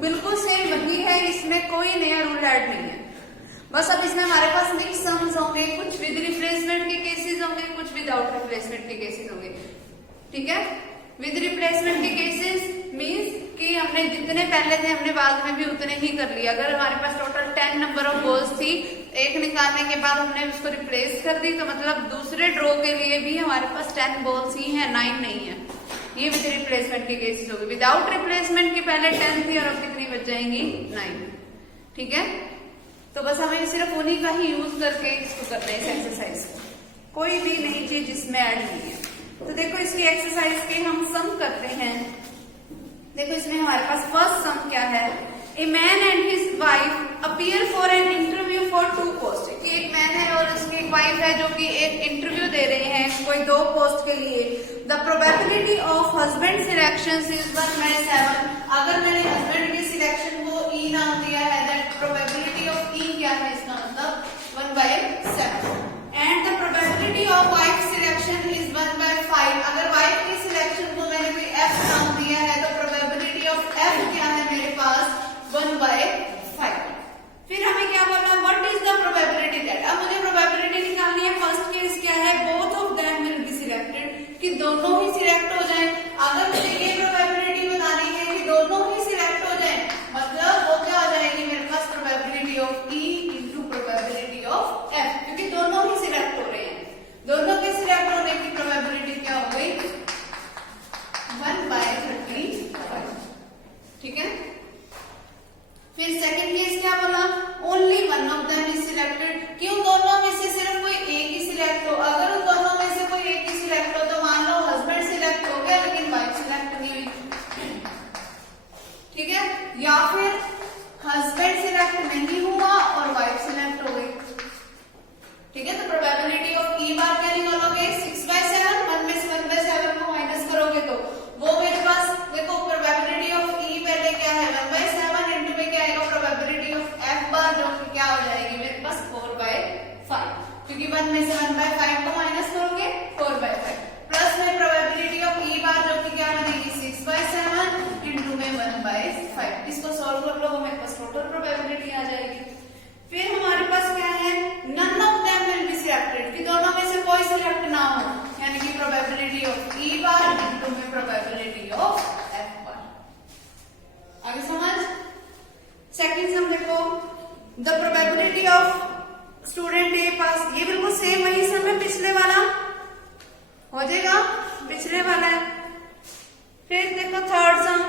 बिल्कुल सेम वही है, इसमें कोई नया रूल ऐड नहीं है। बस अब इसमें हमारे पास मिक्स सम्स होंगे, कुछ विद रिप्लेसमेंट के केसेस होंगे, कुछ विदाउट रिप्लेसमेंट के केसेस होंगे। ठीक है, विद रिप्लेसमेंट के केसेस मींस कि हमने जितने पहले थे हमने बाद में भी उतने ही कर लिया। अगर हमारे पास टोटल 10 नंबर ऑफ बॉल्स थी, एक निकालने के बाद हमने उसको रिप्लेस कर दी, तो मतलब दूसरे ड्रॉ के लिए भी हमारे पास 10 बॉल्स ही हैं, 9 नहीं है। ये विद रिप्लेसमेंट के केसेस हो गए। विदाउट रिप्लेसमेंट के पहले 10 थी और अब कितनी बच जाएंगी, 9। ठीक है, तो बस हमें सिर्फ उन्हीं का ही यूज करके इसको करना है, इस एक्सरसाइज को। कोई भी नई चीज इसमें ऐड नहीं है। तो देखो इसकी एक्सरसाइज के हम सम करते हैं। देखो इसमें हमारे पास फर्स्ट सम क्या है, a man and his wife appear for an interview for 2 post. कि एक मैन है और उसकी एक वाइफ है जो कि एक इंटरव्यू दे रहे हैं कोई 2 पोस्ट के लिए। The probability of husband selection is 1/7। अगर मैंने हस्बैंड की सिलेक्शन को ई नाम दिया है, दैट प्रोबेबिलिटी ऑफ ई क्या है, इसका मतलब 1/7। And the probability of wife selection is 1/5। अगर वाइफ की सिलेक्शन को मैंने कोई एफ नाम दिया है तो प्रोबेबिलिटी ऑफ एफ क्या है मेरे पास, 1/5। फिर हमें क्या बोलना है, what is the probability that. अब मुझे प्रोबेबिलिटी निकालनी है। फर्स्ट केस क्या है, both of them will be selected, कि दोनों ही सिलेक्ट हो जाएं। अगर मुझे ये प्रोबेबिलिटी बतानी है कि दोनों ही सिलेक्ट हो जाएं, मतलब वो क्या हो जाएगी मेरे पास, probability of E into probability of F, क्योंकि दोनों ही सिलेक्ट हो रहे हैं। दोनों के सिलेक्ट होने की प्रोबेबिलिटी क्या हो गई, 1/35। ठीक है, फिर सेकंड केस क्या बोला, only one of them is selected. क्यों दोनों में से सिर्फ कोई एक ही सिलेक्ट हो। अगर उन दोनों में से कोई एक ही सिलेक्ट हो तो मान लो हस्बैंड सिलेक्ट हो गया लेकिन वाइफ सिलेक्ट नहीं हुई। ठीक है, या फिर हस्बैंड सिलेक्ट नहीं हुआ और वाइफ सिलेक्ट हो गई। ठीक है, तो प्रोबेबिलिटी ऑफ ई बार क्या निकालोगे, 6/7। 1 में से 1/7 को माइनस करोगे तो वो मेरे पास, देखो प्रोबेबिलिटी ऑफ ई पहले क्या है, 1/7 इंटू में क्या आएगा, प्रोबेबिलिटी ऑफ एफ बार जो कि क्या हो जाएगी मेरे पास 4/5, क्योंकि 1 में से 1/5 को माइनस करोगे 4/5, प्लस में प्रोबेबिलिटी ऑफ ई बार जो कि क्या बनेगी 6/7 इंटू में 1/5। इसको सॉल्व कर लो, मेरे पास टोटल प्रोबेबिलिटी आ जाएगी। फिर हमारे पास क्या है, none of them will be selected, कि दोनों में से कोई सिलेक्ट ना हो, यानी कि probability of E bar into में प्रोबेबिलिटी ऑफ एफ बार। आगे समझ। सेकंड सम देखो, द प्रोबेबिलिटी ऑफ स्टूडेंट ए पास, ये बिल्कुल सेम वही सम है, पिछले वाला हो जाएगा, पिछले वाला है। फिर देखो third some,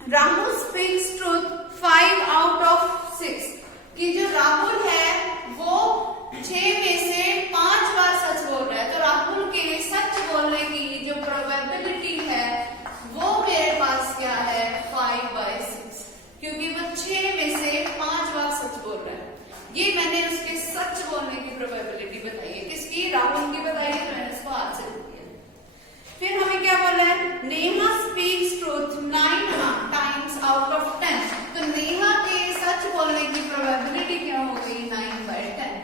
Rahul speaks truth 5 out of 6, कि जो राहुल है वो 6 में से 5 बार सच बोल रहा है। तो राहुल के सच बोलने की जो प्रोबेबिलिटी है वो मेरे पास क्या है, 5/6, क्योंकि वो 6 में से 5 बार सच बोल रहा है। ये मैंने उसके सच बोलने की प्रोबेबिलिटी बताई है, किसकी, राहुल की बताई है, तो मैंने उसको हाथ से लिख दिया। फिर हमें क्या बोला है, Neha speaks truth 9 times out of 10। तो नेहा के सच बोलने की प्रोबेबिलिटी क्या हो गई, 9/10।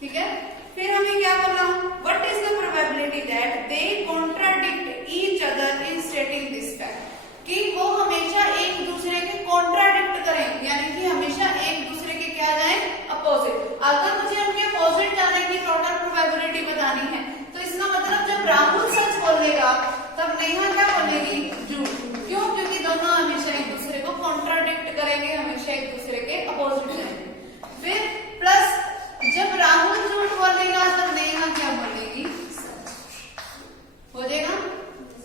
ठीक है, फिर हमें क्या बोला, what is the probability that they contradict each other in स्टेटिंग this fact, कि वो हमेशा एक दूसरे के कॉन्ट्राडिक्ट करें, यानी कि हमेशा एक दूसरे के क्या जाए, अपोजिट। अगर मुझे उनके अपोजिट जाने की टोटल प्रोबेबिलिटी बतानी है तो इसका मतलब जब राहुल सच बोलेगा तब नेहा क्या बोलेगी, झूठ। क्यों, क्योंकि दोनों हमेशा एक दूसरे को कॉन्ट्राडिक्ट करेंगे, हमेशा एक दूसरे के अपोजिट जाएंगे। फिर प्लस जब राहुल झूठ बोलेगा तब नेहा क्या बोलेगी, सच। हो जाएगा,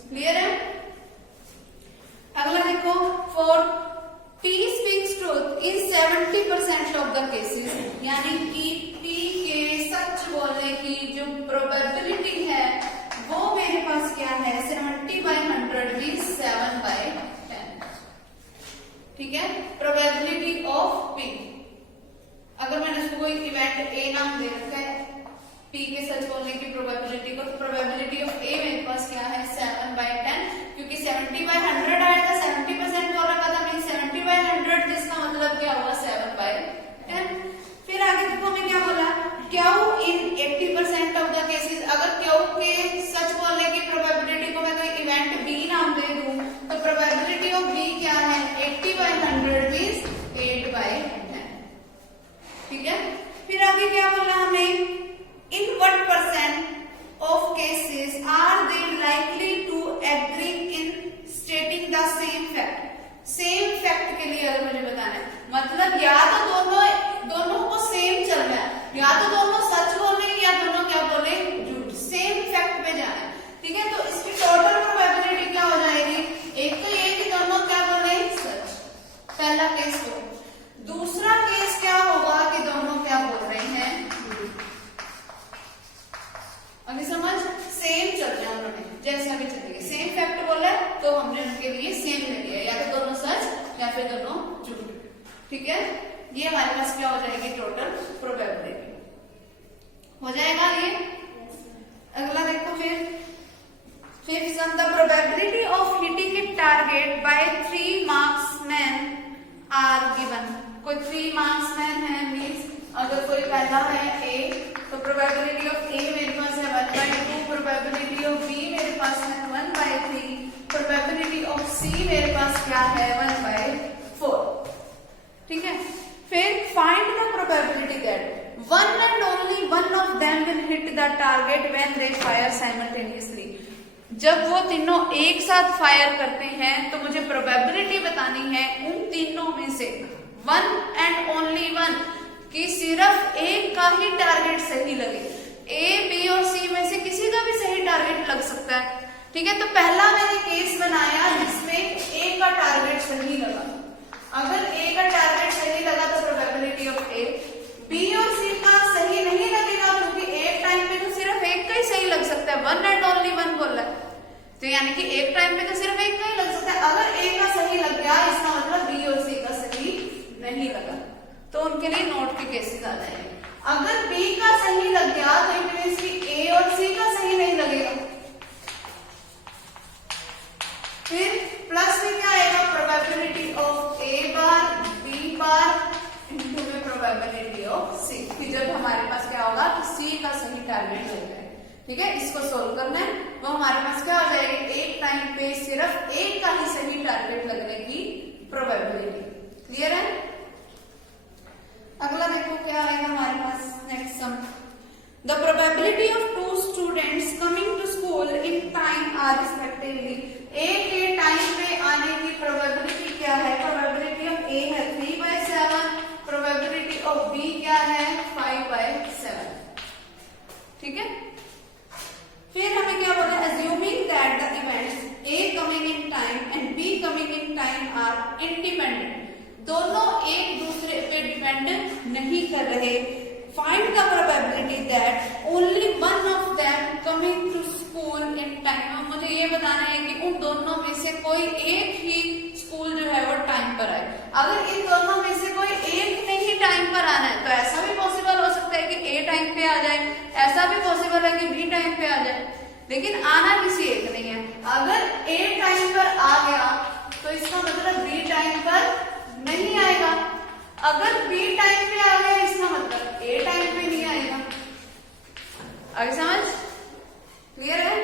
क्लियर है। अगला देखो, fourth, P speaks truth in 70% of the cases, यानी कि P के सच बोलने की जो प्रोबेबिलिटी है वो मेरे पास क्या है, 70/100 भी 7/10। ठीक है, प्रोबेबिलिटी ऑफ P। अगर मैंने उसको कोई इवेंट A नाम दे रखा है, P के सच बोलने की प्रोबेबिलिटी को, तो प्रोबेबिलिटी ऑफ A मेरे पास क्या है, 7/10, क्योंकि 70/100 आया था, 70% बोल रखा था, मीन 70/100, जिसका मतलब क्या हुआ, 7/10। फिर आगे देखो हमें क्या बोला, Q in 80% of the cases. अगर क्यू के सच बोलने की प्रोबेबिलिटी को मैं कोई इवेंट B नाम दे दूं तो प्रोबेबिलिटी ऑफ B आगे क्या बोला हमें, in what percent of cases are they likely to agree in stating the same fact. Same fact के लिए अगर मुझे बताना है, मतलब या तो दोनों को सेम चल रहा है, या तो दोनों सच बोले या दोनों क्या बोले, झूठ। सेम फैक्ट पे जाना है, ठीक है। तो इसकी टोटल प्रोबेबिलिटी क्या हो जाएगी, एक तो ये कि दोनों क्या बोले, सच, पहला केस हो। दूसरा केस क्या होगा कि दोनों क्या बोल रहे हैं, अभी समझ, सेम चल रहा है उन्होंने, जैसा भी चलेंगे, सेम फैक्ट बोला है तो हमने उनके लिए सेम ले लिया, या तो दोनों सच या फिर दोनों झूठ, ठीक है। ये हमारे पास क्या हो जाएगी, टोटल प्रोबेबिलिटी हो जाएगा ये। अगला देखो फिर sum, the probability of hitting a target by 3 marksman are given. कोई 3 मार्क्समैन है, मीन्स अगर कोई पहला है ए, तो प्रोबेबिलिटी ऑफ ए मेरे पास है 1/2, प्रोबेबिलिटी ऑफ बी मेरे पास है 1/3, प्रोबेबिलिटी ऑफ सी मेरे पास क्या है 1/4, ठीक है। फिर find the probability that one and only one of them will hit the target when they fire simultaneously. जब वो तीनों एक साथ फायर करते हैं तो मुझे प्रोबेबिलिटी बतानी है उन तीनों में से वन एंड ओनली वन, कि सिर्फ एक का ही टारगेट सही लगे। ए, बी और सी में से किसी का भी सही टारगेट लग सकता है, ठीक है। तो पहला मैंने केस बनाया जिसमें ए का टारगेट सही लगा। अगर ए का टारगेट सही लगा तो प्रोबेबिलिटी ऑफ ए, बी और सी का सही नहीं लगेगा क्योंकि एक टाइम पे तो सिर्फ एक का ही सही लग सकता है, वन एंड ओनली वन बोला है, तो यानी कि एक टाइम पे तो सिर्फ एक का ही लग सकता है। अगर ए का सही लग गया इसका मतलब बी और सी का सही नहीं लगा, तो उनके लिए नोट के केसेस आ जाएंगे। अगर बी का सही लग गया तो इट मींस कि ए और सी का सही नहीं लगेगा। फिर प्लस में क्या आएगा, probability of A bar B bar into में प्रोबेबिलिटी ऑफ सी। फिर जब हमारे पास क्या होगा कि सी का सही टारगेट लग जाए, ठीक है, इसको सोल्व करना है, वो हमारे पास क्या हो जाएगी, एक टाइम पे सिर्फ एक का ही सही टारगेट लगने की प्रोबेबिलिटी। क्लियर है। अगला देखो क्या आएगा हमारे पास, next sum, the probability of 2 students coming to school in time are respectively. A के टाइम पे आने की प्रोबेबिलिटी क्या है, प्रोबेबिलिटी ऑफ ए है 3/7, प्रोबेबिलिटी ऑफ बी क्या है 5/7, ठीक है। फिर हमें क्या बोला, assuming that the events A coming in time and B coming in time are independent, दोनों एक दूसरे पे डिपेंडेंट नहीं कर रहे। Find the probability that only one of them coming to school in time. मुझे ये बताना है कि उन दोनों में से कोई एक ही स्कूल जो है वो टाइम पर आए। अगर इन दोनों में से कोई एक ने ही टाइम पर आना है तो ऐसा भी पॉसिबल हो सकता है कि ए टाइम पे आ जाए, ऐसा भी पॉसिबल है कि बी टाइम पे आ जाए, लेकिन आना किसी एक नहीं है। अगर ए टाइम पर आ गया तो इसका मतलब बी टाइम पर नहीं आएगा, अगर बी टाइम पे आ गया इसका मतलब ए टाइम पे नहीं आएगा। आगे समझ क्लियर है,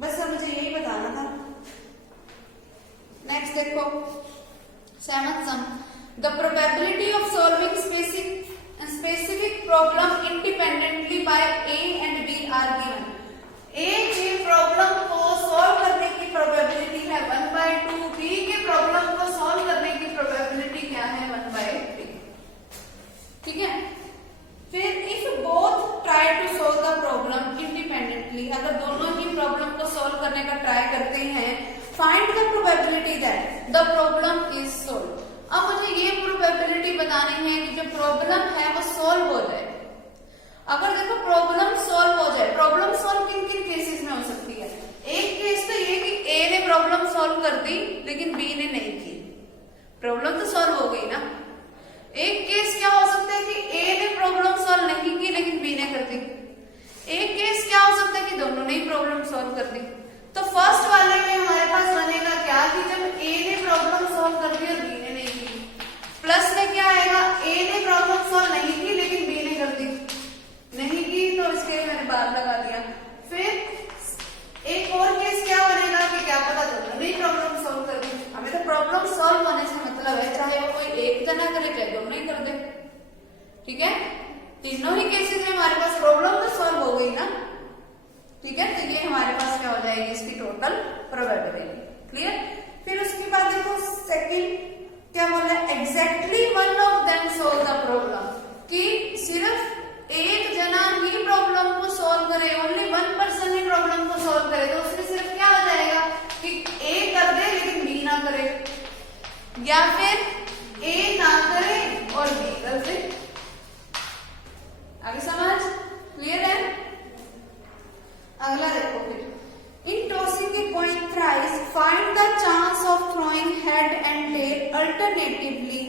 बस अब मुझे यही बताना था। नेक्स्ट देखो 7th sum, the probability of solving specific problem independently by A and B are given. A के प्रॉब्लम को सॉल्व करने की प्रोबेबिलिटी है 1/2, बी के प्रॉब्लम को सॉल्व करने की प्रोबेबिलिटी क्या है 1/3, ठीक है। फिर if both try to solve the problem independently, अगर दोनों ही प्रॉब्लम को सॉल्व करने का ट्राई करते हैं, find the probability that the problem is solve. अब मुझे ये प्रोबेबिलिटी बतानी है कि जो प्रॉब्लम है वो सॉल्व हो जाए। अगर देखो प्रॉब्लम सॉल्व हो जाए, प्रॉब्लम सॉल्व किन किन केसेस में हो सकती है, एक केस तो ये कि ए ने प्रॉब्लम सॉल्व कर दी लेकिन बी ने नहीं की, प्रॉब्लम तो सॉल्व हो गई ना। एक केस क्या हो सकता है कि ए ने प्रॉब्लम सॉल्व नहीं की लेकिन बी ने कर दी। एक केस क्या हो सकता है कि दोनों ने ही प्रॉब्लम सॉल्व कर दी। तो फर्स्ट वाले में हमारे पास बनेगा क्या कि जब ए ने प्रॉब्लम सॉल्व कर दी और बी ने नहीं की, प्लस में क्या आएगा, ए ने प्रॉब्लम सॉल्व नहीं की लेकिन बी ने कर दी, नहीं की तो इसके लिए मैंने बार लगा दिया। फिर एक और केस क्या बनेगा कि क्या पता दोनों ने प्रॉब्लम सॉल्व कर दी। हमें तो प्रॉब्लम सॉल्व होने से मतलब है, चाहे वो कोई एक जना करे चाहे दोनों ही कर दे, ठीक है, तीनों ही केसेस में हमारे पास प्रॉब्लम तो सॉल्व हो गई ना। ठीक है, तो ये हमारे पास क्या हो जाएगी इसकी टोटल प्रोबेबिलिटी। क्लियर। फिर उसके बाद देखो सेकंड क्या बोला, exactly one of them solve the problem, कि सिर्फ एक जना ही प्रॉब्लम को सॉल्व करे, ओनली वन पर्सन ही प्रॉब्लम को सॉल्व करे, तो उसमें सिर्फ क्या हो जाएगा कि ए कर दे लेकिन बी ना करे, या फिर ए ना करे और बी कर दे। आगे समझ क्लियर है। अगला देखो फिर, in tossing a coin thrice, find the chance of throwing head and tail alternatively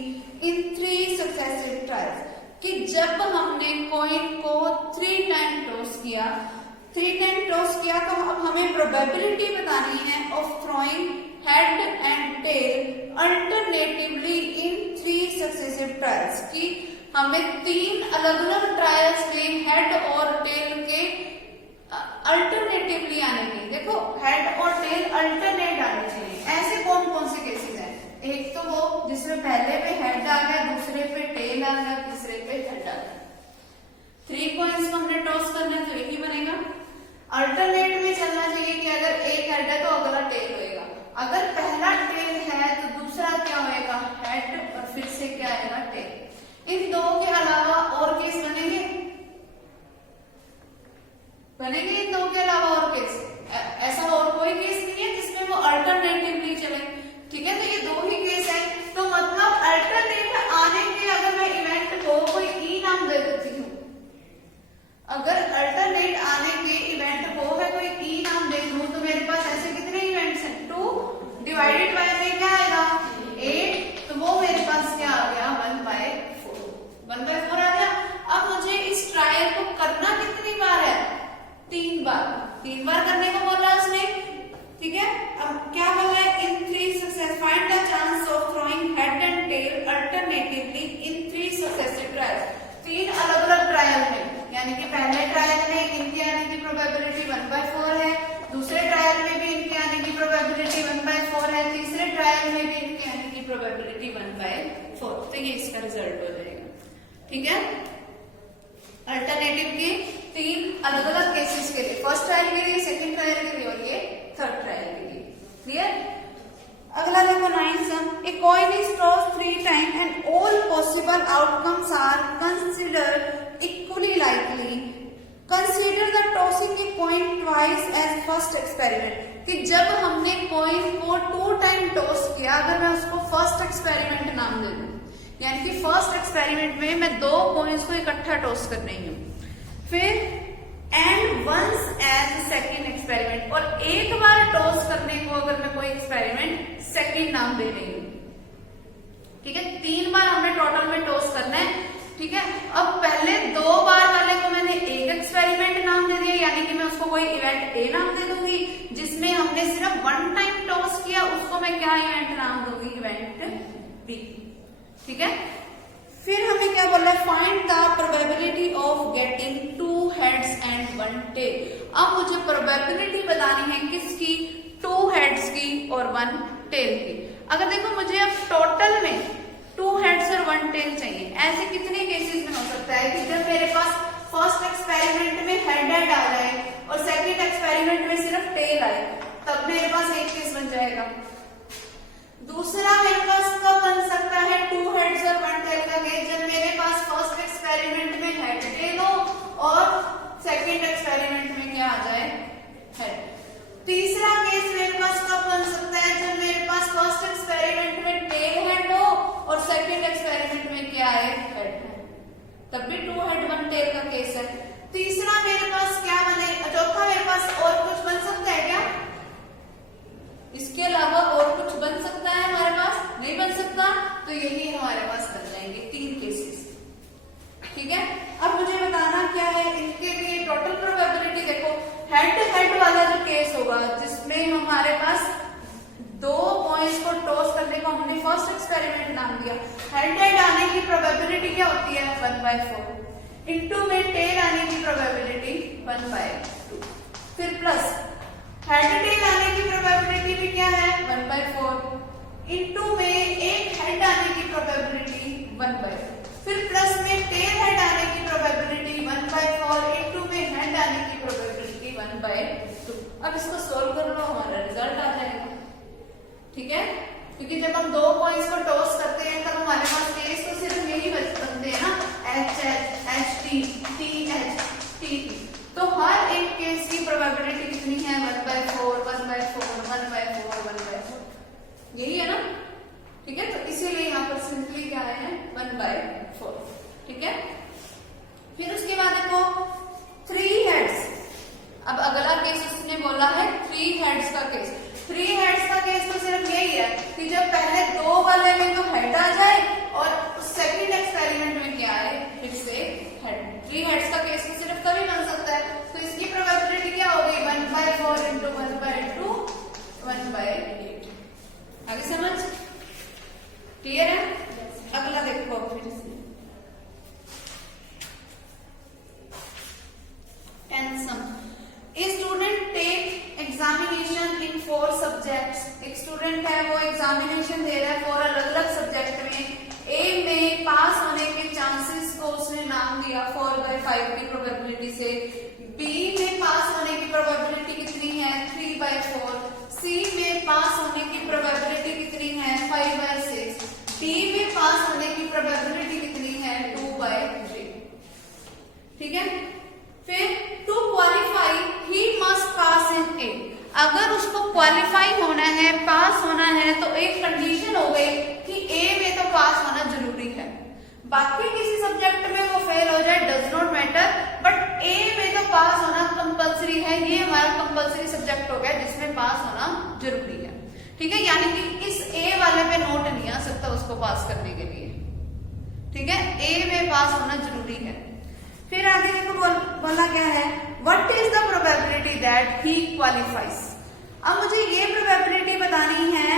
in 3 successive tries। कि जब हमने कॉइन को 3 टाइम टॉस किया, 3 टाइम टॉस किया, तो अब हमें प्रोबेबिलिटी बतानी है of throwing head and tail alternatively in 3 successive trials. कि हमें 3 अलग अलग ट्रायल्स में हेड और टेल के अल्टरनेटिवली आने चाहिए। देखो हेड और टेल अल्टरनेट आने चाहिए। ऐसे कौन कौन से केसेस हैं, एक तो वो जिसमें पहले पे हेड आ गया, दूसरे पे टेल आ गया, तीसरे पे हेड आ गया। 3 कॉइंस को हमने टॉस करना है तो एक ही बनेगा। अल्टरनेट में चलना चाहिए कि अगर एक हेड है तो अगला टेल होएगा, अगर पहला टेल है तो दूसरा क्या होएगा हेड, और फिर से क्या आएगा टेल। इन दो के अलावा और केस बनेंगे, इन दो के अलावा और केस, ऐसा और कोई केस नहीं है जिसमें वो अल्टरनेटिवली चले। ठीक है, तो ये दो ही केस है। तो मतलब अल्टरनेट आने के अगर मैं इवेंट को कोई ई नाम दे देती हूँ, अगर अल्टरनेट आने के इवेंट को मैं कोई ई नाम दे दूं, तो मेरे पास ऐसे कितने इवेंट्स हैं, 2 डिवाइडेड बाय में क्या आएगा 8, तो वो मेरे पास क्या आ गया 1/4, 1/4 आ गया। अब मुझे इस ट्रायल को करना कितनी बार है, 3 बार, 3 बार करने को बोला उसने। ठीक है, अब क्या बोला है, in 3 success find the chance of throwing head and tail alternatively in 3 successive trials. 3 अलग अलग ट्रायल में, यानी कि पहले ट्रायल में इनके आने की प्रोबेबिलिटी 1/4 है, दूसरे ट्रायल में भी इनके आने की प्रोबेबिलिटी 1/4 है, तीसरे ट्रायल में भी इनके आने की प्रोबेबिलिटी 1/4। तो ये इसका रिजल्ट हो जाएगा। ठीक है, अल्टरनेटिव के 3 अलग अलग केसेस के लिए, फर्स्ट ट्रायल के लिए, सेकंड ट्रायल के लिए और ये थर्ड ट्रायल के लिए। क्लियर। अगला देखो 9th sum, a coin is tossed 3 time and all possible outcomes are considered equally likely, consider the tossing a coin twice as first experiment. कि जब हमने कॉइन को 2 टाइम टॉस किया, अगर मैं उसको फर्स्ट एक्सपेरिमेंट नाम दे दूं, यानी कि फर्स्ट एक्सपेरिमेंट में मैं 2 कॉइन्स को इकट्ठा टॉस कर रही हूँ, फिर and once as second experiment, और एक बार टॉस करने को अगर मैं कोई एक्सपेरिमेंट सेकेंड नाम दे रही हूँ। ठीक है, 3 बार हमने टोटल में टॉस करना है। ठीक है, अब पहले 2 बार वाले को मैंने एक एक्सपेरिमेंट नाम दे दिया, यानी कि मैं उसको कोई इवेंट ए नाम दे दूंगी, जिसमें हमने सिर्फ 1 टाइम टॉस किया, उसको मैं क्या इवेंट नाम दूंगी, इवेंट बी। ठीक है, फिर हमें क्या बोला है, find the probability of getting 2 heads and 1 tail. अब मुझे प्रोबेबिलिटी बतानी है किसकी, 2 हेड्स की और 1 टेल की। अगर देखो मुझे अब टोटल में 2 हेड्स और 1 टेल चाहिए, ऐसे कितने केसेस में हो सकता है कि जब मेरे पास फर्स्ट एक्सपेरिमेंट में हेड आ जाए और सेकेंड एक्सपेरिमेंट में सिर्फ टेल आए, तब मेरे पास एक केस बन जाएगा। दूसरा मेरे पास कब बन सकता है 2 हेड्स और 1 टेल का केस, जब मेरे पास फर्स्ट एक्सपेरिमेंट में हेड टेल हो और सेकंड एक्सपेरिमेंट में क्या आ जाए हेड। तीसरा केस मेरे पास कब बन सकता है, जब मेरे पास फर्स्ट एक्सपेरिमेंट में टेल हेड हो और सेकंड एक्सपेरिमेंट में क्या है हेड, तब भी 2 हेड 1 टेल का केस है। तीसरा मेरे पास क्या बने, चौथा मेरे पास और कुछ बन सकता है क्या, इसके अलावा और कुछ बन सकता है हमारे पास, नहीं बन सकता, तो यही हमारे पास बन जाएंगे 3 केसेस। ठीक है, अब मुझे बताना क्या है इनके लिए टोटल प्रोबेबिलिटी। देखो हेड टू हेड वाला जो केस होगा, जिसमें हमारे पास 2 कॉइंस को टॉस करने को हमने फर्स्ट एक्सपेरिमेंट नाम दिया, हेड हेड आने की प्रोबेबिलिटी क्या होती है 1/4, इनटू में टेल आने की प्रोबेबिलिटी 1/2, फिर प्लस हेड टेल आने की प्रोबेबिलिटी भी क्या है 1/4, इनटू में एक हेड आने की प्रोबेबिलिटी 1/4। फिर प्लस में टेल हेड आने की प्रोबेबिलिटी 1/4 इनटू में हेड आने की प्रोबेबिलिटी 1/2। अब इसको सोल्व कर लो, हमारा रिजल्ट आ जाएगा। ठीक है, क्योंकि जब हम दो पॉइंट्स को टॉस करते हैं तब हमारे पास केस तो सिर्फ यही बनते हैं ना, H H H T T H T T. तो हर एक केस की प्रोबेबिलिटी कितनी है? 1/4 1/4 1/4 1/4, यही है ना। ठीक है, तो इसीलिए यहाँ पर सिंपली क्या है 1/4। ठीक है, फिर उसके बाद देखो 3 हेड्स। अब अगला केस उसने बोला है 3 हेड्स का केस। 3 हेड्स का केस तो सिर्फ यही है कि जब पहले 2 वाले में तो हेड आ जाए और सेकंड एक्सपेरिमेंट में क्या आए, फिर से हेड। 3 हेड्स का केस तो सिर्फ तभी बन सकता है। तो इसकी प्रोबेबिलिटी क्या हो गई? 1/4 इंटू 1/2 1/8। आगे समझ क्लियर है? अगला देखो फिर से 10th sum. A student take examination in 4 subjects। एक स्टूडेंट है, वो एग्जामिनेशन दे रहा है 4 अलग-अलग सब्जेक्ट में। ए में पास होने के चांसेस को उसने नाम दिया 4/5 की प्रोबेबिलिटी से। बी में पास होने की प्रोबेबिलिटी कितनी है? 3/4। सी में पास होने की प्रोबेबिलिटी कितनी है? 5/6। डी में पास होने की प्रोबेबिलिटी कितनी है? 2/3। ठीक है, फिर to qualify he must pass in A. अगर उसको क्वालिफाई होना है, पास होना है, तो एक कंडीशन हो गई कि ए में तो पास होना जरूरी है। बाकी किसी सब्जेक्ट में वो फेल हो जाए डज नॉट मैटर, बट ए में तो पास होना कंपलसरी है। ये हमारा कंपलसरी सब्जेक्ट हो गया जिसमें पास होना जरूरी है। ठीक है, यानी कि इस ए वाले पे नोट नहीं आ सकता उसको पास करने के लिए। ठीक है, ए में पास होना जरूरी है। फिर आगे देखो बोला क्या है, what is the probability that he qualifies. अब मुझे ये प्रोबेबिलिटी बतानी है।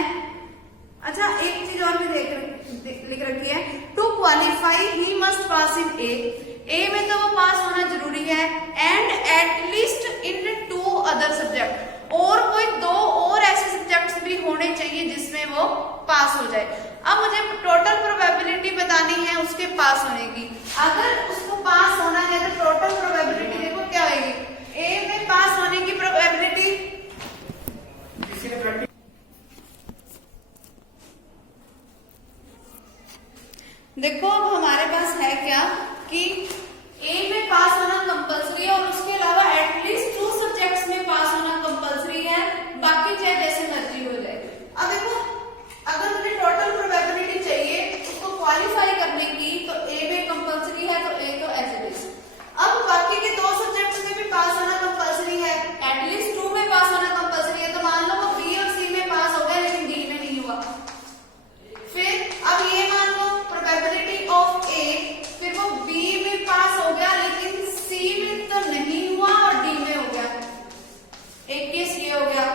अच्छा, एक चीज और भी लिख रखी है, to qualify he must pass in A में तो वो पास होना जरूरी है, and at least in 2 other subject, और कोई 2 और ऐसे सब्जेक्ट्स भी होने चाहिए जिसमें वो पास हो जाए। अब मुझे टोटल प्रोबेबिलिटी बतानी है उसके पास होने की। अगर उसको पास होना है तो टोटल प्रोबेबिलिटी देखो क्या होगी, ए में पास होने की प्रोबेबिलिटी देखो। अब हमारे पास है क्या कि ए में पास होना कंपलसरी है और उसके अलावा एटलीस्ट 2 सब्जेक्ट्स में पास होना कंपलसरी है, बाकी चाहे जैसे मर्जी हो जाए। अब देखो, अगर मुझे टोटल प्रोबेबिलिटी चाहिए उसको क्वालिफाई करने की, तो ए में कंपलसरी है तो ए तो एज इट इज। अब बाकी के 2 सब्जेक्ट्स में भी पास होना कंपलसरी है, एटलीस्ट 2 में पास होना कंपलसरी है। तो मान लो वो बी और सी में पास हो गया लेकिन डी में नहीं हुआ। फिर अब ये मान लो प्रोबेबिलिटी ऑफ ए, फिर वो बी में पास हो गया लेकिन सी में तो नहीं हुआ और डी में हो गया। एक केस ये हो गया,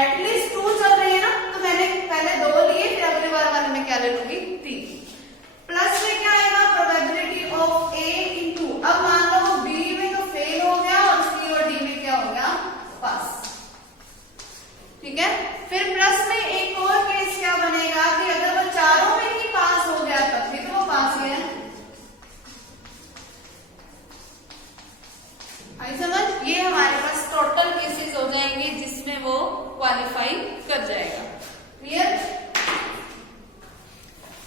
एटलीस्ट 2 चल रही है ना, तो मैंने पहले 2 लिए, फिर अगली बार वाले में क्या ले लूंगी 3। प्लस में क्या आएगा, प्रोबेबिलिटी ऑफ ए इंटू, अब मान लो वो बी में तो फेल हो गया और सी और डी में क्या हो गया पास। ठीक है, फिर प्लस में एक और केस क्या बनेगा कि अगर वो चारों में ही पास हो गया तब भी तो वो पास ही है। आई समझ? ये हमारे पास टोटल केसेस हो जाएंगे जिसमें वो क्वालिफाई कर जाएगा। क्लियर?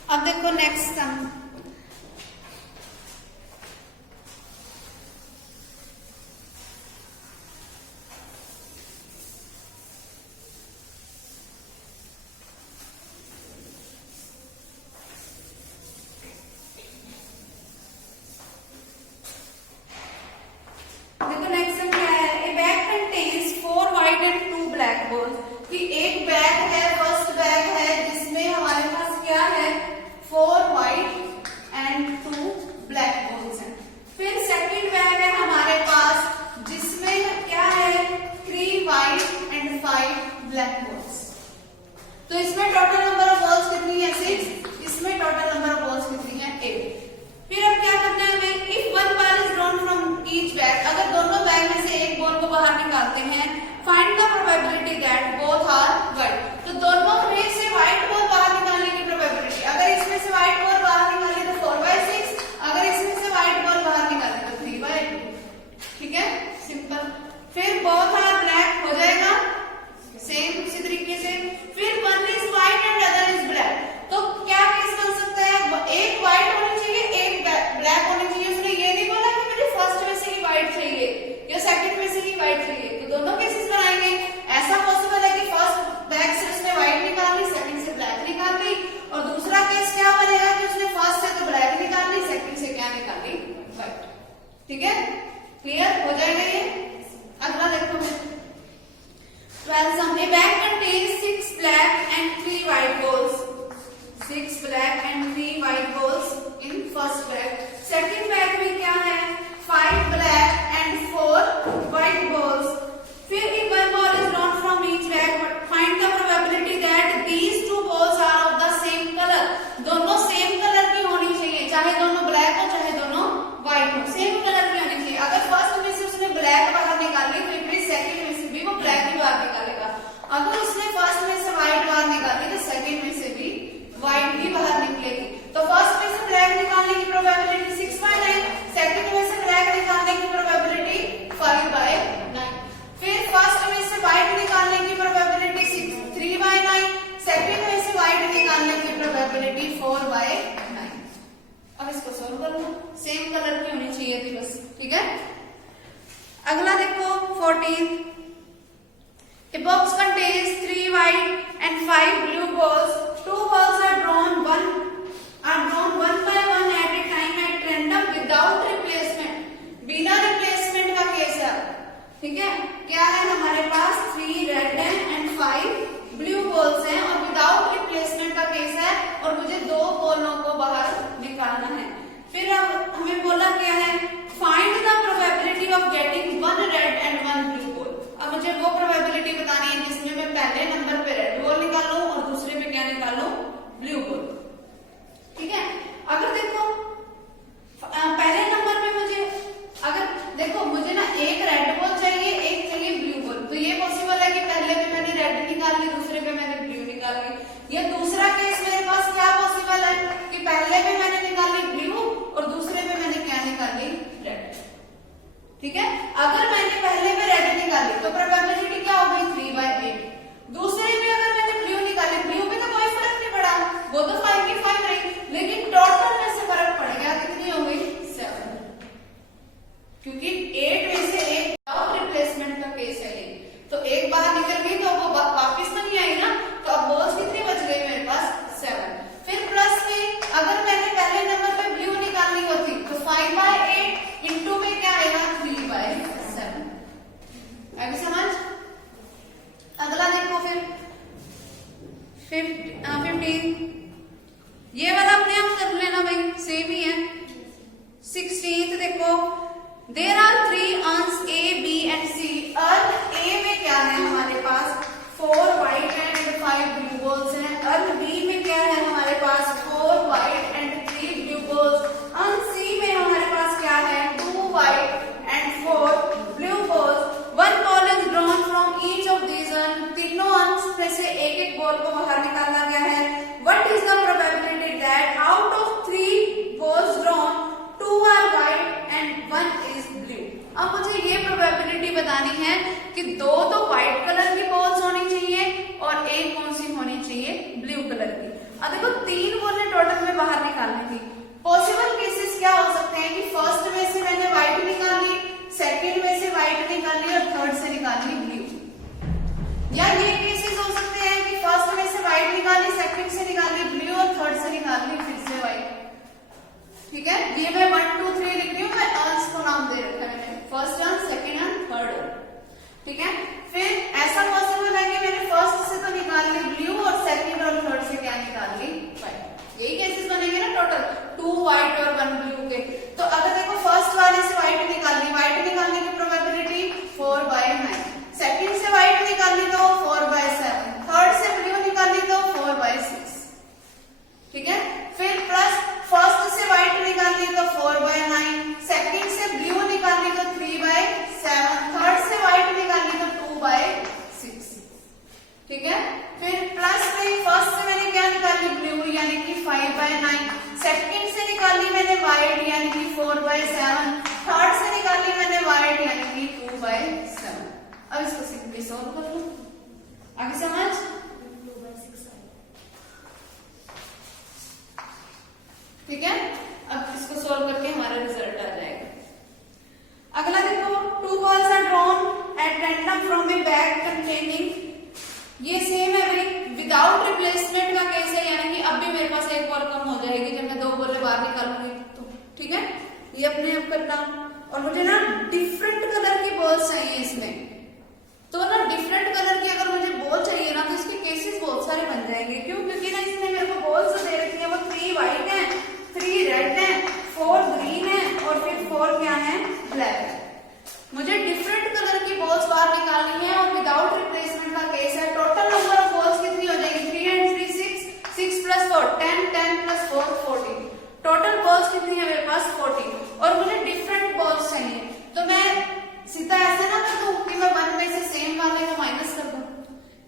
अब देखो नेक्स्ट सम। देखो नेक्स्ट सम क्या है, ए bag contains 4 white and 2 black balls. कि एक बैग है, फर्स्ट बैग है जिसमें हमारे पास क्या है 4 व्हाइट एंड 2 ब्लैक बॉल्स हैं। फिर सेकंड बैग है हमारे पास जिसमें क्या है 3 व्हाइट एंड 5 ब्लैक बॉल्स। तो इसमें टोटल नंबर ऑफ बॉल्स कितनी है 6, इसमें टोटल नंबर ऑफ बॉल्स कितनी है 8। फिर अब क्या करना है हमें, if 1 ball is drawn from each bag, अगर दोनों बैग में से एक बॉल को बाहर निकालते हैं, find the probability that both are white. तो दोनों में से व्हाइट बॉल बाहर निकालने की प्रोबेबिलिटी, अगर इसमें से व्हाइट बॉल बाहर निकाली तो 4/6 ठीक है, क्लियर हो जाएगा ये। अगला देखो 12 sum, a bag contains 6 black and 3 white balls, 6 black and 3 white balls in first bag. Second bag में क्या है, 5 ब्लैक एंड 4 व्हाइट बॉल्स। फिर if one ball is drawn from each bag, find the probability that these two balls are of the same color। दोनों same colour की होनी चाहिए, चाहे दोनों ब्लैक हो चाहे दोनों व्हाइट हो, सेम कलर की होनी चाहिए। अगर फर्स्ट में से उसने ब्लैक बाहर निकाली तो फिर सेकंड में से भी वो ब्लैक ही बाहर निकालेगा। अगर उसने फर्स्ट में से व्हाइट बाहर निकाली तो सेकंड में से भी व्हाइट ही बाहर निकलेगी। तो फर्स्ट में से ब्लैक निकालने की प्रोबेबिलिटी 6/9, सेकंड में से ब्लैक निकालने की प्रोबेबिलिटी 5/9। फिर फर्स्ट में से व्हाइट निकालने की प्रोबेबिलिटी 3/9, सेकंड में से व्हाइट निकालने की प्रोबेबिलिटी 4/9। अब इसको सॉल्व कर लो, सेम कलर की होनी चाहिए थी बस, ठीक है। अगला देखो 14, a box contains 3 white and 5 blue balls, 2 balls are drawn one by one at a time at random without replacement। बिना रिप्लेसमेंट का केस है, ठीक है। क्या है हमारे पास 3 रेड एंड 5 ब्लू बॉल्स हैं और विदाउट रिप्लेसमेंट का केस है और मुझे 2 बॉलों को बाहर निकालना है। फिर अब हमें बोला क्या है, find the probability of getting 1 red and 1 blue ball. अब मुझे वो प्रोबेबिलिटी बतानी है जिसमें मैं पहले नंबर पे रेड बॉल निकालूं और दूसरे पे क्या निकालूं, ब्लू बॉल, ठीक है। अगर देखो पहले नंबर पे मुझे ना एक रेड बॉल चाहिए, एक चाहिए ब्लू बॉल। तो ये पॉसिबल है कि पहले पे मैंने रेड निकाल ली, दूसरे पे मैंने ब्लू निकाल ली। या दूसरा केस मेरे पास क्या पॉसिबल है कि पहले पे मैंने निकाली ब्लू और दूसरे पे मैंने क्या निकाली, रेड, ठीक है। अगर मैंने पहले पे रेड निकाली तो प्रोबेबिलिटी क्या हो गई 3/8। दूसरे में अगर मैंने ब्लू निकाली, ब्लू में तो कोई फर्क नहीं पड़ा, वो तो 5 की 5 रही, लेकिन टोटल में से फर्क पड़ गया, कितनी हो गई 7, क्योंकि 8 में से एक रिप्लेसमेंट का केस है ये। तो एक बाहर निकल गई तो वो वापस तो नहीं आई ना, तो अब बॉल्स कितनी बच गई मेरे पास 7। फिर प्लस में अगर मैंने पहले नंबर पे ब्लू निकालनी होती तो 5/8 इंटू में क्या आएगा 3/7। अभी समझ। अगला देखो फिर 15, ये वाला अपने आप कर लेना भाई, सेम ही है। 16 देखो, there are 3 urns A, B and C। Urn A में क्या है हमारे पास 4 व्हाइट एंड 5 ब्लू बॉल्स हैं। अर्न B में क्या है हमारे पास 4 white and 3 blue balls. Urn C में हमारे पास क्या है 2 white and 4 blue balls. 1 ball is drawn from each of these urn. तीनों अर्न्स में से एक बॉल को बाहर निकाला गया है। What is the probability that out of 3 balls drawn 2 are white and 1 is blue. अब मुझे ये प्रोबेबिलिटी बतानी है कि 2 तो व्हाइट कलर की बॉल्स होनी चाहिए और एक कौन सी होनी चाहिए, ब्लू कलर की। अब देखो 3 बॉलें टोटल में बाहर निकालनी थी। पॉसिबल केसेस क्या हो सकते हैं कि फर्स्ट में से मैंने व्हाइट निकाली, सेकंड में से व्हाइट निकाली और थर्ड से निकाली ब्लू। या ये केसेस हो सकते हैं कि फर्स्ट में से व्हाइट निकाली, सेकंड से निकाली ब्लू और थर्ड से निकाली फिर से व्हाइट, ठीक है। ये मैं 1 2 3 लिख रही हूँ, मैं अर्न्स को नाम दे रखा है मैंने, first earn, second earn, third earn, ठीक है। फिर ऐसा पॉसिबल है कि मैंने फर्स्ट से तो निकाल ली ब्लू और सेकंड और थर्ड से क्या निकाल ली, व्हाइट। यही केसेस बनेंगे ना टोटल 2 व्हाइट और 1 ब्लू के। तो अगर देखो फर्स्ट वाले से व्हाइट निकालनी, व्हाइट निकालने की प्रोबेबिलिटी 4/9, सेकंड से व्हाइट निकाली तो 4/7, थर्ड से ब्लू निकाली तो 4/6, ठीक है। फिर प्लस फर्स्ट से व्हाइट निकाली तो 4/9, सेकंड से ब्लू निकाली तो 3/7, थर्ड से व्हाइट निकाली तो 2/6, ठीक है। फिर प्लस में फर्स्ट से मैंने क्या निकाली ब्लू यानी कि 5/9, सेकंड से निकाली मैंने व्हाइट यानी कि 4/7, थर्ड से निकाली मैंने व्हाइट यानी कि 2/7। अब इसको सिंपली सॉल्व कर लो, आगे समझ। ठीक है, अब इसको सॉल्व करके हमारा रिजल्ट आ जाएगा। अगला देखो 2 balls are drawn at random from a bag containing, ये सेम है भाई, विदाउट रिप्लेसमेंट का केस है, यानी कि अब भी मेरे पास एक बॉल कम हो जाएगी जब मैं 2 बॉलें बाहर निकालूंगी तो, ठीक है। ये अपने आप करना। और मुझे ना डिफरेंट कलर की बॉल्स चाहिए इसमें, तो ना डिफरेंट कलर की अगर मुझे बॉल चाहिए ना तो इसके केसेस बहुत सारे बन जाएंगे। क्यों? क्योंकि ना इसने मेरे को बॉल्स दे रखी है, वो 3 व्हाइट है, 3 रेड है, 4 ग्रीन है और फिर 4 क्या है, ब्लैक है। मुझे डिफरेंट कलर की बॉल्स बाहर निकालनी है और विदाउट रिप्लेसमेंट का केस है। टोटल नंबर ऑफ बॉल्स कितनी हो जाएगी? 3 and 3 6, 6 plus 4 10, 10 plus 4 14। Total balls कितनी है मेरे पास? 14। और मुझे डिफरेंट बॉल्स चाहिए, तो मैं सीधा ऐसे ना कर दूं कि मैं 1 में से सेम वाले को माइनस कर दूं,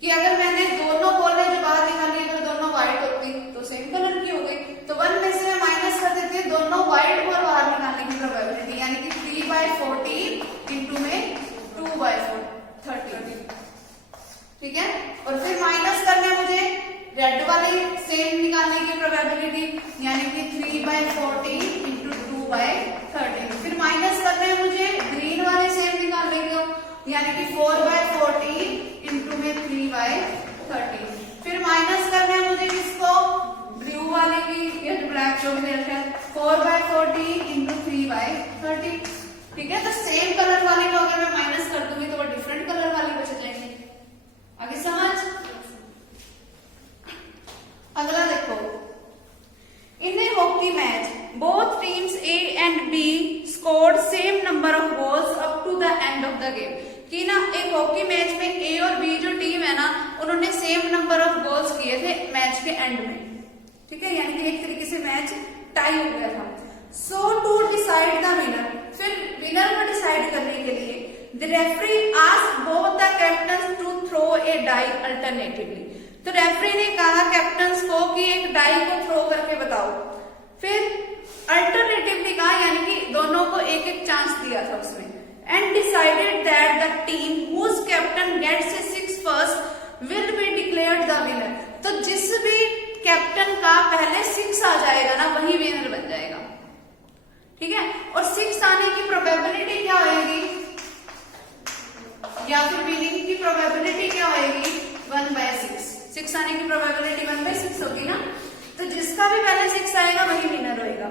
कि अगर मैंने दोनों बॉलें जो बाहर निकाली अगर दोनों व्हाइट होती तो सेम कलर की हो गई, तो 1 में से मैं माइनस कर देती हूँ दोनों व्हाइट बॉल बाहर निकालने की प्रोबेबिलिटी, यानी कि 3/14 इंटू में 2/4 30। ठीक है, और फिर माइनस करना है मुझे रेड वाली सेम निकालने की प्रोबेबिलिटी, यानी कि 3/14 इंटू 2/30। फिर माइनस करना है मुझे ग्रीन वाले सेम निकालने की, यानी कि 4/14 इंटू में 3/30। फिर माइनस करना है मुझे किसको? ब्लू वाले की, या जो ब्लैक जो भी रखा है, 4/14 इंटू 3/30। ठीक है, तो सेम कलर वाले को अगर मैं माइनस कर दूंगी तो वो डिफरेंट कलर वाले बच जाएंगे। आगे समझ? अगला देखो, in a hockey match both teams A and B scored same number of balls up to the end of the game। कि ना एक हॉकी मैच में A और B जो टीम है ना, उन्होंने सेम नंबर ऑफ बॉल्स किए थे मैच के एंड में। ठीक है, यानी कि एक तरीके से मैच टाई हो गया था। So to decide the winner, फिर विनर को डिसाइड करने के लिए the referee asked both the captains to throw a die alternatively. तो रेफरी ने कहा कैप्टन्स को कि एक डाई को थ्रो करके बताओ। फिर अल्टरनेटिवली कहा, यानी कि दोनों को एक एक चांस दिया था उसमें। And decided that the team whose captain gets a 6 first will be declared the winner. तो जिस भी कैप्टन का पहले 6 आ जाएगा ना, वही विनर बन जाएगा। ठीक है, और 6 आने की प्रोबेबिलिटी क्या होगी, या फिर विनिंग की प्रोबेबिलिटी क्या होगी? 1/6। 6 आने की प्रोबेबिलिटी 1/6 होगी ना, तो जिसका भी पहले 6 आएगा वही विनर होएगा।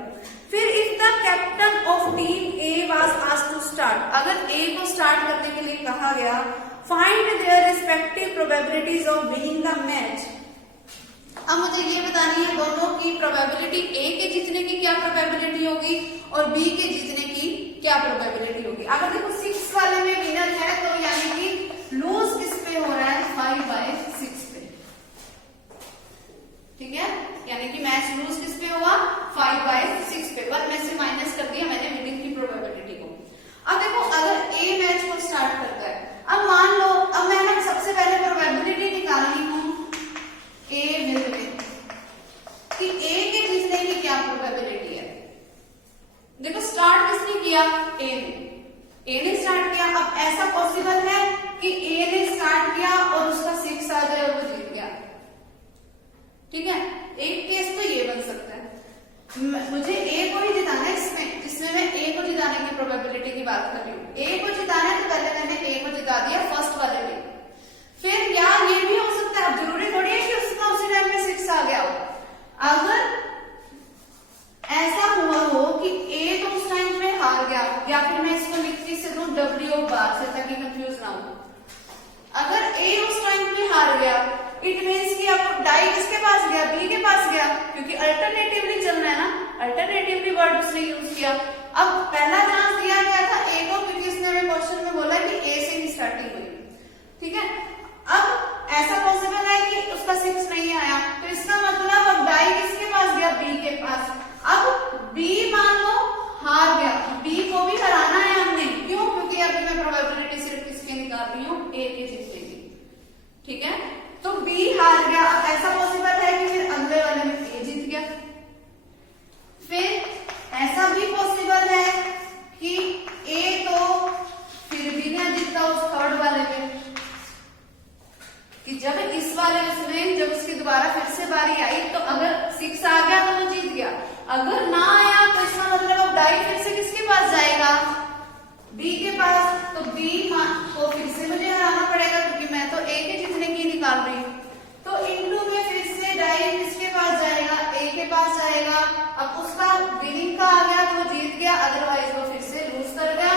फिर if the captain of team A was asked to start, अगर ए को स्टार्ट करने के लिए कहा गया, find their respective probabilities of winning the match. अब मुझे ये बतानी है दोनों की प्रोबेबिलिटी, ए के जीतने की क्या प्रोबेबिलिटी होगी और बी के जीतने की क्या प्रोबेबिलिटी होगी। अगर देखो 6 वाले में विनर है, तो यानी कि लूज किस पे हो रहा है? 5/6 पे। ठीक है, यानी कि मैच लूज किस पे हुआ? 5/6 पे। 1 में से माइनस कर दिया मैंने विनिंग की प्रोबेबिलिटी को। अब देखो, अगर ए मैच को स्टार्ट करता है, अब मान लो, अब मैं ना सबसे पहले प्रोबेबिलिटी निकालनी हूं ए विल विन, कि ए के जीतने की क्या प्रोबेबिलिटी है। देखो स्टार्ट किसने किया? ए ने स्टार्ट किया। अब ऐसा पॉसिबल है कि ए ने स्टार्ट किया और उसका 6 आ जाए और वो जीत गया। ठीक है, एक केस तो ये बन सकता है। मुझे ए को ही जिताना है इसमें, जिसमें मैं ए को जिताने की प्रोबेबिलिटी की बात कर रही हूँ। ए को जिताना है तो पहले मैंने ए को जिता दिया फर्स्ट वाले में। फिर क्या ये भी हो सकता है, जरूरी थोड़ी है कि उसका उसी टाइम में 6 आ गया हो। अगर ऐसा हुआ हो कि ए तो उस टाइम में हार गया, या फिर मैं इसको लिखती से दूं W बार से, ताकि कंफ्यूज ना हो। अगर ए उस टाइम में हार गया, इट मीन्स कि अब डाई किसके पास गया? बी के पास गया, क्योंकि अल्टरनेटिवली चलना है ना, अल्टरनेटिवली वर्ड उसने यूज किया। अब पहला चांस दिया गया था ए को, क्योंकि इसने हमें क्वेश्चन में बोला कि ए से ही स्टार्टिंग हुई। ठीक है, अब ऐसा पॉसिबल है कि उसका 6 नहीं आया, तो इसका मतलब अब डाई किसके पास गया? बी के पास। अब बी मान लो हार गया, बी को भी हराना है हमने। क्यों? क्योंकि अभी मैं प्रोबेबिलिटी सिर्फ किसके निकाल रही हूँ? ए के जीतने की। ठीक है, तो बी हार गया। अब ऐसा पॉसिबल है कि फिर अगले वाले में ए जीत गया। फिर ऐसा भी पॉसिबल है कि ए तो फिर भी ना जीता उस थर्ड वाले में, कि जब इस वाले उसमें जब उसकी दोबारा फिर से बारी आई तो अगर 6 आ गया तो वो जीत गया। अगर ना आया तो इसका मतलब अब डाई फिर से किसके पास जाएगा? बी के पास। तो बी को फिर से मुझे हराना पड़ेगा, क्योंकि मैं तो ए के जीतने की निकाल रही हूँ। तो इंटू में फिर से डाई किसके पास जाएगा? ए के पास जाएगा। अब उसका विनिंग का आ गया तो वो जीत गया, अदरवाइज वो फिर से लूज कर गया।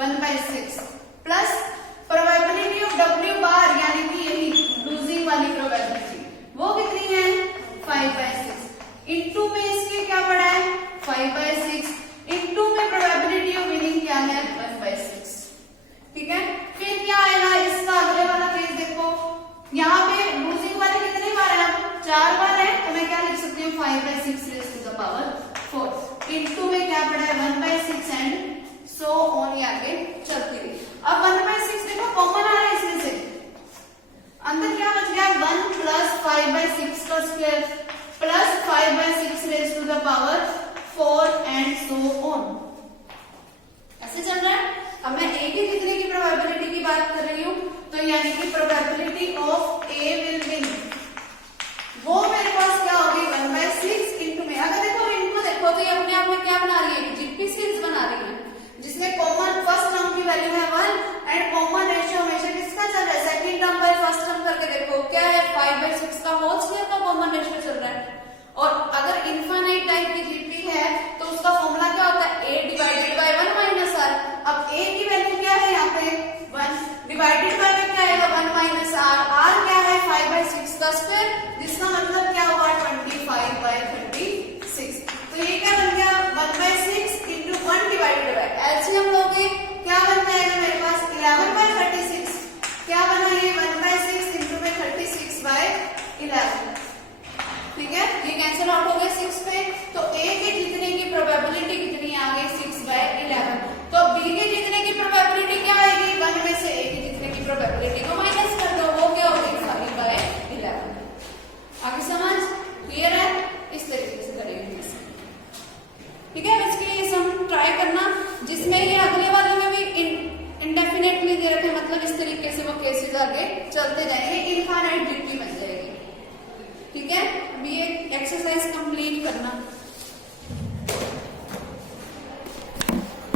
1/6 प्लस प्रोबेबिलिटी ऑफ W बार यानी कि यही लूजिंग वाली प्रोबेबिलिटी वो कितनी है 5/6 इनटू में इसके क्या पड़ा है 5/6 इनटू में प्रोबेबिलिटी ऑफ विनिंग क्या है 1/6। ठीक है, फिर क्या आएगा इसका अगले वाला केस देखो, यहाँ पे लूजिंग वाले कितने बार है 4 बार है, तो मैं क्या लिख सकती हूँ 5/6 raise to the power 4 into में क्या पड़ा है 1/6 एंड सो ऑन, ये आगे चलती रही। अब 1/6 देखो कॉमन आ रहा है इसमें से, अंदर क्या बच गया 1 प्लस 5/6 का square plus 5/6 raise to the power 4 and so on, ऐसे चल रहा है। अब मैं ए के जीतने की प्रोबेबिलिटी की बात कर रही हूँ, तो यानी कि probability of A will win वो मेरे पास क्या होगी 1/6 इनटू में, अगर देखो इनको देखो तो ये अपने आप में क्या बना रही है जीपी सीरीज बना रही है, जिसमें कॉमन फर्स्ट टर्म की वैल्यू है 1 एंड कॉमन रेशियो हमेशा किसका चल रहा है second term by first term करके देखो क्या है 5/6 का होल स्क्वायर का कॉमन रेशियो चल रहा है। और अगर इनफाइनाइट टाइप की जीपी है तो उसका फॉर्मूला क्या होता है a divided by 1 minus r। अब a की वैल्यू क्या है यहाँ पे 1 डिवाइडेड बाय क्या आएगा 1 माइनस r, r क्या है 5/6 का स्क्वायर, जिसका मतलब क्या होगा 25/36। तो ये क्या बन गया 1/6 इनटू 1 डिवाइडेड बाय एलसीएम लोगे क्या बन जाएगा मेरे पास 11/36, क्या बना ये 1/6 इनटू में 36/11। ठीक है, ये कैंसिल आउट हो गया 6 पे, तो a के जीतने की प्रोबेबिलिटी कितनी आ गई 6/11। तो b के जीतने की प्रोबेबिलिटी क्या आएगी 1 में से a के जीतने की प्रोबेबिलिटी को माइनस कर दो, वो क्या होगी 5/11। आगे समझ क्लियर है, इस तरीके से करेंगे। ठीक है, इसकी सम ट्राई करना जिसमें ये अगले वाले में भी इंडेफिनेटली दे रखे, मतलब इस तरीके से वो केसेस आगे चलते जाएंगे, इनफाइनाइट जीपी बन जाएगी। ठीक है, अभी ये एक्सरसाइज कंप्लीट करना।